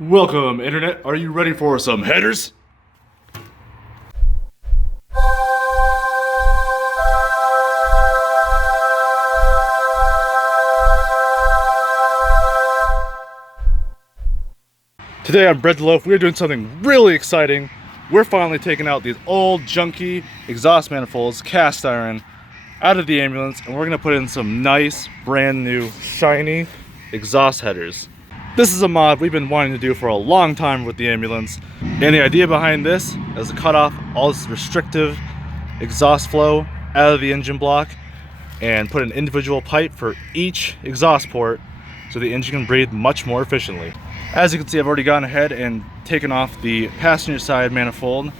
Welcome, Internet. Are you ready for some headers? Today on Bread to Loaf, we're doing something really exciting. We're finally taking out these old, junky exhaust manifolds, cast iron, out of the ambulance, and we're gonna put in some nice, brand new, shiny exhaust headers. This is a mod we've been wanting to do for a long time with the ambulance, and the idea behind this is to cut off all this restrictive exhaust flow out of the engine block and put an individual pipe for each exhaust port so the engine can breathe much more efficiently. As you can see, I've already gone ahead and taken off the passenger side manifold.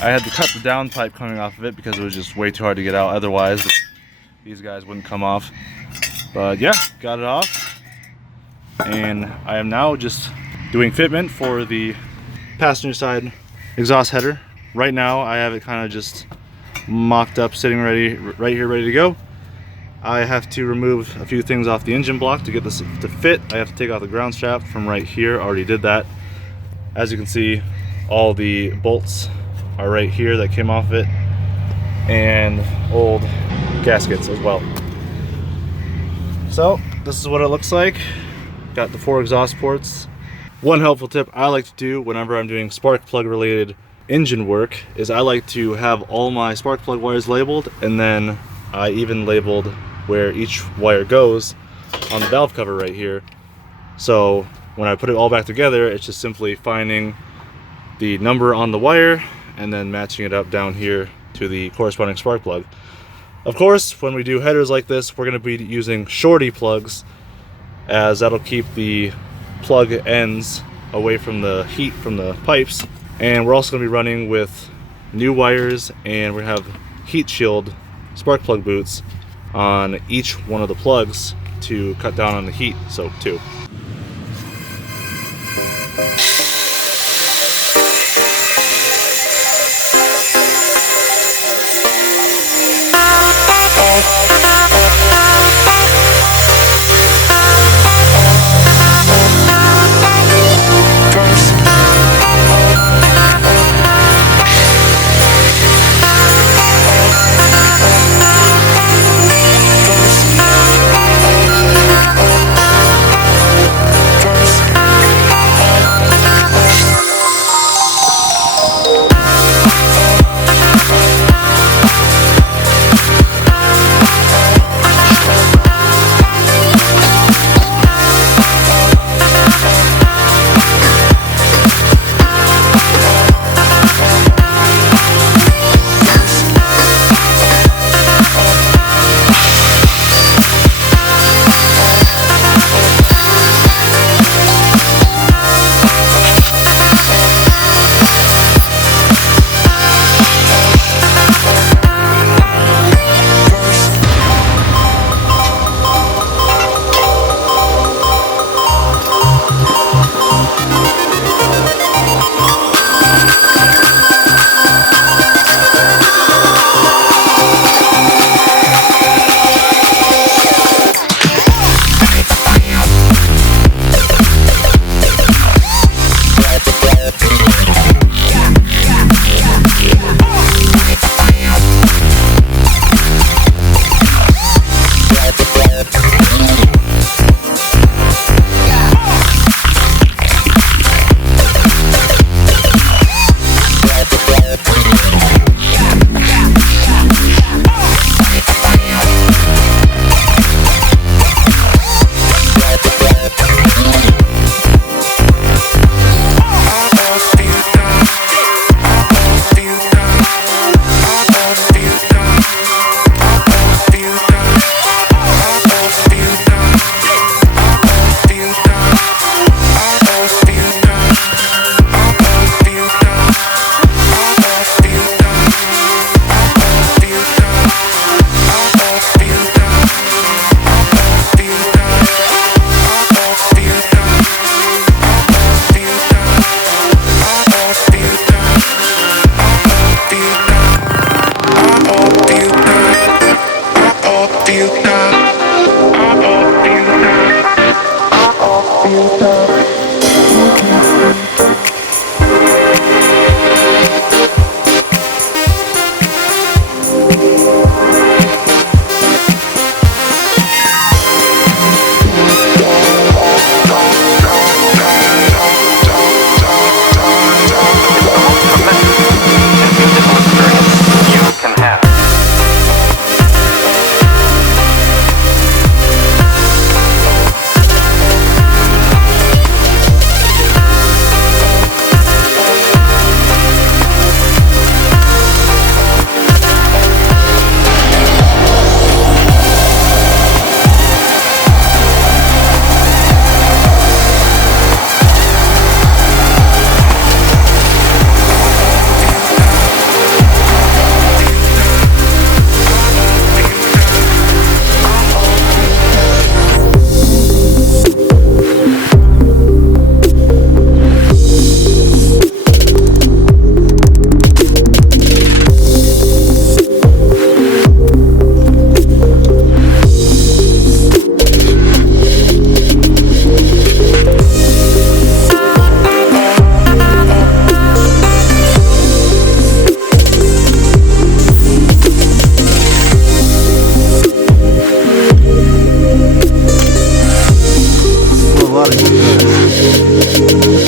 I had to cut the down pipe coming off of it because it was just way too hard to get out, otherwise these guys wouldn't come off. But yeah, got it off. And I am now just doing fitment for the passenger side exhaust header. Right now I have it kind of just mocked up, sitting ready, right here, ready to go. I have to remove a few things off the engine block to get this to fit. I have to take off the ground strap from right here. I already did that. As you can see, all the bolts are right here that came off it, and old gaskets as well. So this is what it looks like. Got the 4 exhaust ports. One helpful tip I like to do whenever I'm doing spark plug related engine work is I like to have all my spark plug wires labeled, and then I even labeled where each wire goes on the valve cover right here. So when I put it all back together, it's just simply finding the number on the wire and then matching it up down here to the corresponding spark plug. Of course, when we do headers like this, we're going to be using shorty plugs, as that'll keep the plug ends away from the heat from the pipes. And we're also going to be running with new wires, and we're going to have heat shield spark plug boots on each one of the plugs to cut down on the heat soak too.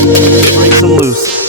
breaks them loose.